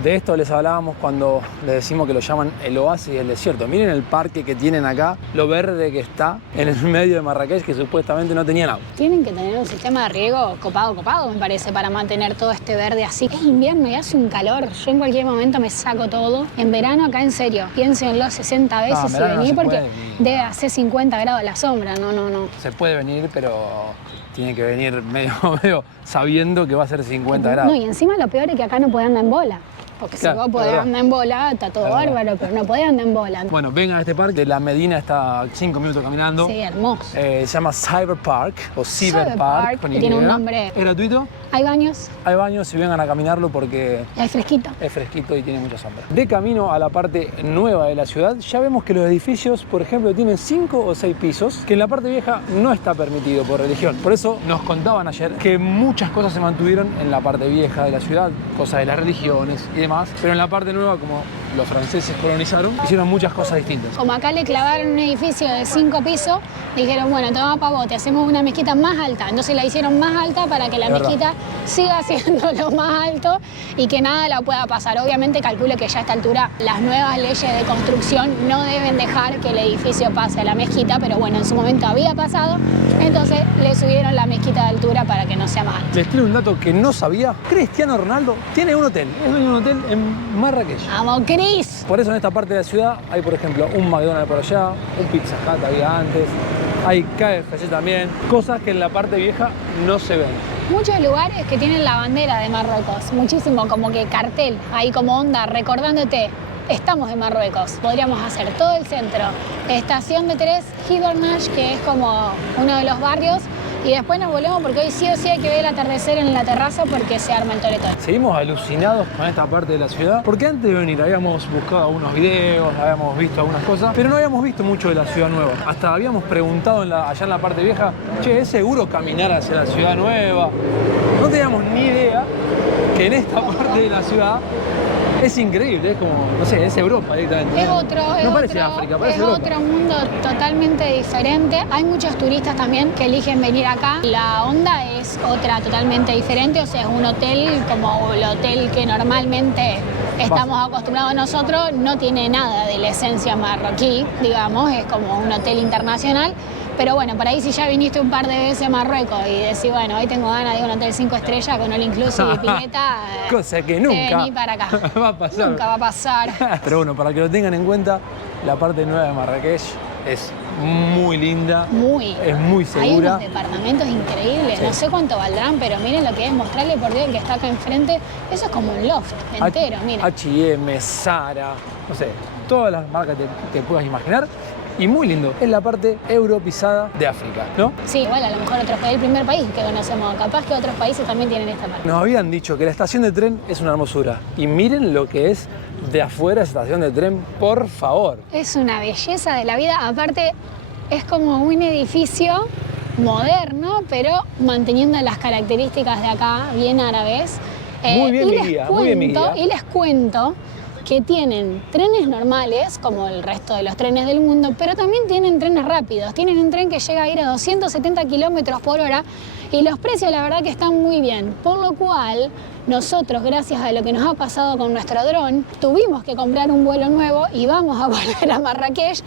De esto les hablábamos cuando les decimos que lo llaman el oasis del desierto. Miren el parque que tienen acá, lo verde que está en el medio de Marrakech, que supuestamente no tenían agua. Tienen que tener un sistema de riego copado, me parece, para mantener todo este verde así. Es invierno y hace un calor. Yo en cualquier momento me saco todo. En verano acá, en serio, piénsenlo 60 veces si venir, porque debe hacer 50 grados a la sombra. No. Se puede venir, pero tiene que venir medio sabiendo que va a ser 50 grados. No, y encima lo peor es que acá no puede andar en bola. Porque claro, si vos podés andar en bola, está todo bárbaro, pero no podés andar en bola. Bueno, vengan a este parque. De la Medina está 5 minutos caminando. Sí, hermoso. Se llama Cyber Park o Cyber Park. Que tiene un nombre. ¿Es gratuito? Hay baños. Hay baños y vengan a caminarlo porque y hay fresquito. Es fresquito y tiene mucha sombra. De camino a la parte nueva de la ciudad, ya vemos que los edificios, por ejemplo, tienen 5 o 6 pisos, que en la parte vieja no está permitido por religión. Por eso nos contaban ayer que muchas cosas se mantuvieron en la parte vieja de la ciudad, cosas de las religiones y demás, pero en la parte nueva, como los franceses colonizaron, hicieron muchas cosas distintas. Como acá le clavaron un edificio de 5 pisos, dijeron, bueno, toma pavote, hacemos una mezquita más alta. Entonces la hicieron más alta para que la mezquita siga siendo lo más alto y que nada la pueda pasar. Obviamente calculo que ya a esta altura las nuevas leyes de construcción no deben dejar que el edificio pase a la mezquita, pero bueno, en su momento había pasado, entonces le subieron la mezquita de altura para que no sea más alta. Les traigo un dato que no sabía. Cristiano Ronaldo tiene un hotel, es dueño de un hotel en Marrakech. ¡Vamos, Cris! Por eso en esta parte de la ciudad hay, por ejemplo, un McDonald's por allá, un Pizza Hut había antes, hay KFC también, cosas que en la parte vieja no se ven. Muchos lugares que tienen la bandera de Marruecos, muchísimo, como que cartel, ahí como onda, recordándote, estamos en Marruecos. Podríamos hacer todo el centro, estación de Tres, Givernash, que es como uno de los barrios, y después nos volvemos porque hoy sí o sí hay que ver el atardecer en la terraza porque se arma el toletón. Seguimos alucinados con esta parte de la ciudad, porque antes de venir habíamos buscado algunos videos, habíamos visto algunas cosas, pero no habíamos visto mucho de la ciudad nueva. Hasta habíamos preguntado allá en la parte vieja, che, ¿es seguro caminar hacia la ciudad nueva? No teníamos ni idea que en esta parte de la ciudad es increíble, es como, no sé, es Europa directamente. Es otro, no parece África, parece Europa. Es otro mundo totalmente diferente. Hay muchos turistas también que eligen venir acá. La onda es otra totalmente diferente, o sea, es un hotel como el hotel que normalmente estamos acostumbrados nosotros, no tiene nada de la esencia marroquí, digamos, es como un hotel internacional. Pero bueno, por ahí si ya viniste un par de veces a Marruecos y decís, bueno, hoy tengo ganas de un hotel 5 estrellas con all inclusive y pileta, cosa que nunca vení para acá. va a pasar. Nunca va a pasar. Pero bueno, para que lo tengan en cuenta, la parte nueva de Marrakech es muy linda, es muy segura. Hay unos departamentos increíbles, no sé cuánto valdrán, pero miren lo que es, mostrarle por Dios el que está acá enfrente, eso es como un loft entero, miren. H&M, Zara, no sé, todas las marcas que puedas imaginar. Y muy lindo, es la parte europeizada de África, ¿no? Sí, igual a lo mejor el primer país que conocemos, capaz que otros países también tienen esta parte. Nos habían dicho que la estación de tren es una hermosura. Y miren lo que es de afuera esa estación de tren, por favor. Es una belleza de la vida, aparte es como un edificio moderno, pero manteniendo las características de acá, bien árabes. Muy bien mi guía, muy bien mi guía. Y les cuento que tienen trenes normales, como el resto de los trenes del mundo, pero también tienen trenes rápidos. Tienen un tren que llega a ir a 270 kilómetros por hora y los precios la verdad que están muy bien. Por lo cual, nosotros, gracias a lo que nos ha pasado con nuestro dron, tuvimos que comprar un vuelo nuevo y vamos a volver a Marrakech.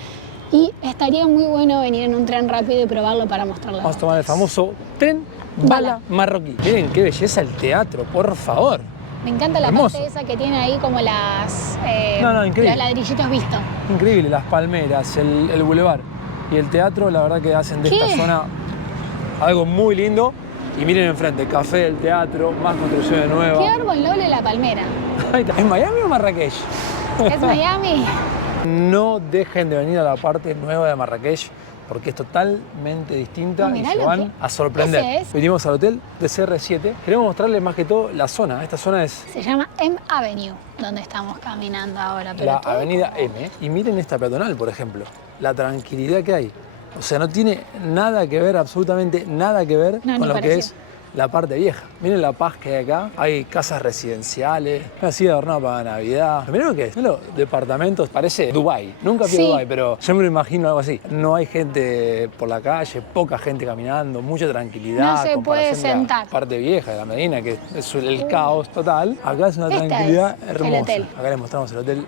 Y estaría muy bueno venir en un tren rápido y probarlo para mostrarles. Vamos a tomar el famoso tren bala marroquí. Miren qué belleza el teatro, por favor. Me encanta la parte esa que tiene ahí como los ladrillitos vistos. Increíble, las palmeras, el bulevar y el teatro, la verdad que hacen de esta zona algo muy lindo. Y miren enfrente, café del teatro, más construcciones nuevas. ¿Qué árbol noble la palmera? ¿Es Miami o Marrakech? ¿Es Miami? No dejen de venir a la parte nueva de Marrakech porque es totalmente distinta y se van a sorprender. Venimos al hotel de CR7. Queremos mostrarles más que todo la zona. Esta zona se llama M Avenue, donde estamos caminando ahora. Pero la avenida M. Y miren esta peatonal, por ejemplo. La tranquilidad que hay. O sea, no tiene nada que ver, absolutamente nada que ver con lo que es la parte vieja. Miren la paz que hay acá. Hay casas residenciales, una ciudad adornada para Navidad. Miren lo que es. Miren los departamentos. Parece Dubái. Nunca fui a Dubái, pero yo me lo imagino algo así. No hay gente por la calle, poca gente caminando, mucha tranquilidad. No se puede sentar. La parte vieja de la Medina, que es el caos total. Acá es una tranquilidad hermosa. El hotel. Acá les mostramos el hotel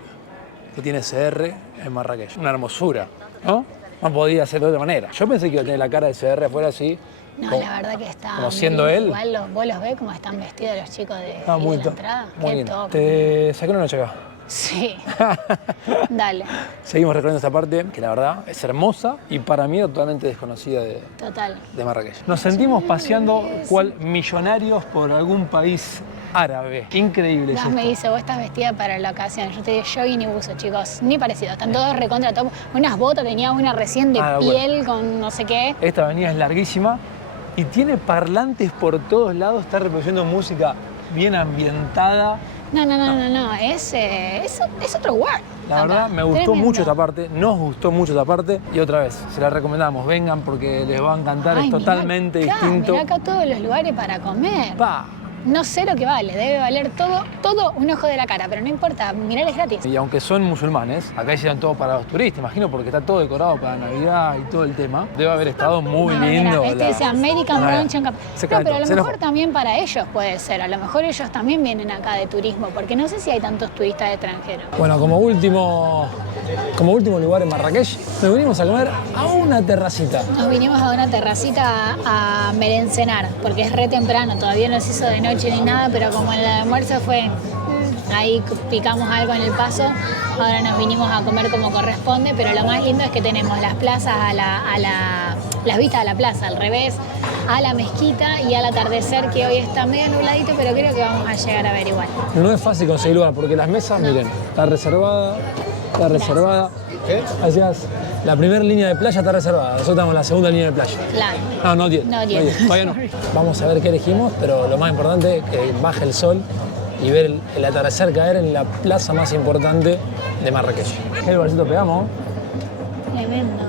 que tiene CR en Marrakech. Una hermosura, ¿no? No podía ser de otra manera. Yo pensé que iba a tener la cara de CR afuera así. No, como, la verdad que está. como siendo él. Igual vos los ves como están vestidos los chicos de la entrada. Muy Qué bien. top. Te saqué una noche acá. Sí. Dale. Seguimos recorriendo esta parte que la verdad es hermosa y para mí era totalmente desconocida Total. de Marrakech. Nos sentimos paseando cual millonarios por algún país árabe. Increíble. Gas me dice, vos estás vestida para la ocasión. Yo te digo jogging y buzo, chicos. Ni parecido. Están todos recontra top. Unas botas, tenía una recién de piel con no sé qué. Esta avenida es larguísima y tiene parlantes por todos lados. Está reproduciendo música bien ambientada. No. Es otro lugar. La verdad me gustó mucho esta parte, nos gustó mucho esta parte y otra vez, se la recomendamos, vengan porque les va a encantar, es totalmente distinto. Mirá acá todos los lugares para comer. Pa. No sé lo que vale, debe valer todo un ojo de la cara, pero no importa, mirar es gratis. Y aunque son musulmanes, acá hicieron todo para los turistas, imagino, porque está todo decorado para Navidad y todo el tema. Debe haber estado muy lindo. Mira, este dice American Brunch and Café. No, pero a lo Se mejor también para ellos puede ser. A lo mejor ellos también vienen acá de turismo, porque no sé si hay tantos turistas extranjeros. Bueno, como último lugar en Marrakech, nos vinimos a comer a una terracita. Nos vinimos a una terracita a merencenar, porque es re temprano, todavía no se hizo de noche ni nada, pero como el almuerzo fue, ahí picamos algo en el paso, ahora nos vinimos a comer como corresponde, pero lo más lindo es que tenemos las plazas las vistas a la plaza, al revés, a la mezquita y al atardecer, que hoy está medio nubladito, pero creo que vamos a llegar a ver igual. No es fácil conseguir lugar, porque las mesas, miren, está reservada. Hacías la primera línea de playa está reservada, nosotros estamos en la segunda línea de playa. Claro. No 10. Todavía no. Vamos a ver qué elegimos, pero lo más importante es que baje el sol y ver el atardecer caer en la plaza más importante de Marrakech. ¿Qué lugarcito pegamos? Tremendo.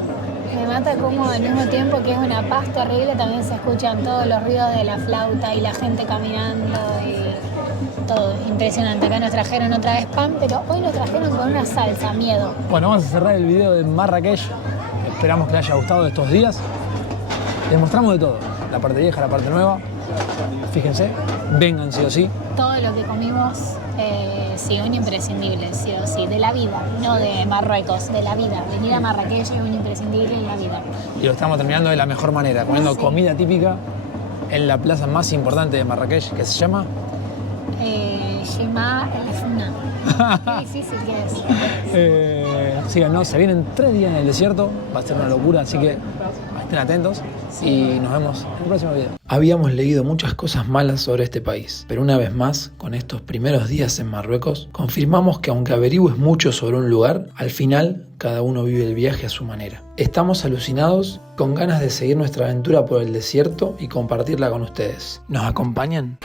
Me mata como al mismo tiempo que es una paz terrible, también se escuchan todos los ruidos de la flauta y la gente caminando y todo. Impresionante. Acá nos trajeron otra vez pan, pero hoy nos trajeron con una salsa, miedo. Bueno, vamos a cerrar el video de Marrakech. Esperamos que les haya gustado estos días. Les mostramos de todo. La parte vieja, la parte nueva. Fíjense, vengan sí o sí. Todo lo que comimos, sí, un imprescindible, sí o sí, de la vida, no de Marruecos, de la vida. Venir a Marrakech es un imprescindible en la vida. Y lo estamos terminando de la mejor manera, comiendo comida típica en la plaza más importante de Marrakech, que se llama... Shema El Fna. Qué difícil que es. Síganos, se vienen 3 días en el desierto, va a ser una locura, así que estén atentos y nos vemos en el próximo video. Habíamos leído muchas cosas malas sobre este país, pero una vez más, con estos primeros días en Marruecos, confirmamos que aunque averigües mucho sobre un lugar, al final cada uno vive el viaje a su manera. Estamos alucinados, con ganas de seguir nuestra aventura por el desierto y compartirla con ustedes. ¿Nos acompañan?